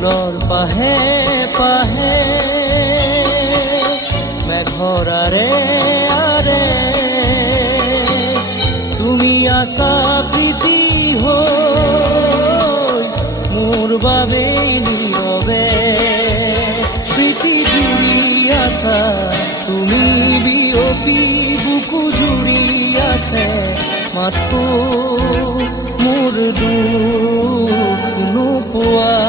মূৰৰ পাহে পাহে মেঘৰ আৰে আৰে তুমি আছা প্ৰীতি হৈ মোৰ বাবেই নীৰৱে প্ৰীতি জুৰি আছা তুমি বিয়পি বুকু জুৰি আছে মাথো মোৰ দুখ নোপোৱা